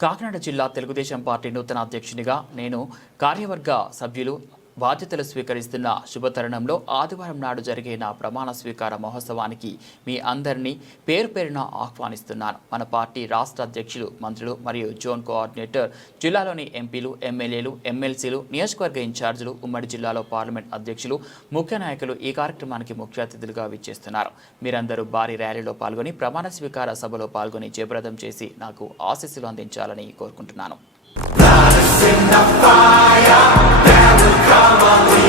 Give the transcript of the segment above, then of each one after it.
కాకినాడ జిల్లా తెలుగుదేశం పార్టీ నూతన అధ్యక్షునిగా నేను కార్యవర్గ సభ్యులు బాధ్యతలు స్వీకరిస్తున్న శుభతరుణంలో ఆదివారం నాడు జరిగే నా ప్రమాణ స్వీకార మహోత్సవానికి మీ అందరినీ పేరు పేరున ఆహ్వానిస్తున్నాను. మన పార్టీ రాష్ట్ర అధ్యక్షులు మంత్రులు మరియు జోన్ కోఆర్డినేటర్ జిల్లాలోని ఎంపీలు ఎమ్మెల్యేలు ఎమ్మెల్సీలు నియోజకవర్గ ఇన్ఛార్జీలు ఉమ్మడి జిల్లాలో పార్లమెంట్ అధ్యక్షులు ముఖ్య నాయకులు ఈ కార్యక్రమానికి ముఖ్య అతిథులుగా విచ్చేస్తున్నారు. మీరందరూ భారీ ర్యాలీలో పాల్గొని ప్రమాణ స్వీకార సభలో పాల్గొని జయప్రదం చేసి నాకు ఆశీస్సులు అందించాలని కోరుకుంటున్నాను. Come on.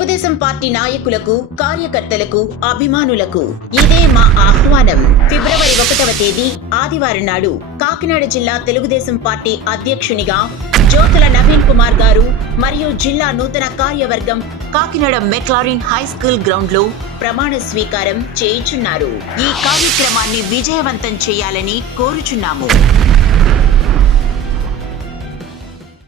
తెలుగుదేశం పార్టీ నాయకులకు కార్యకర్తలకు అభిమానులకు ఇదే మా ఆహ్వానం. ఫిబ్రవరి ఒకటవ తేదీ ఆదివారం నాడు కాకినాడ జిల్లా తెలుగుదేశం పార్టీ అధ్యక్షునిగా జ్యోతుల నవీన్ కుమార్ గారు మరియు జిల్లా నూతన కార్యవర్గం కాకినాడ మెక్లారిన్ హై స్కూల్ గ్రౌండ్లో ప్రమాణ స్వీకారం చేయించున్నారు. ఈ కార్యక్రమాన్ని విజయవంతం చేయాలని కోరుచున్నాము.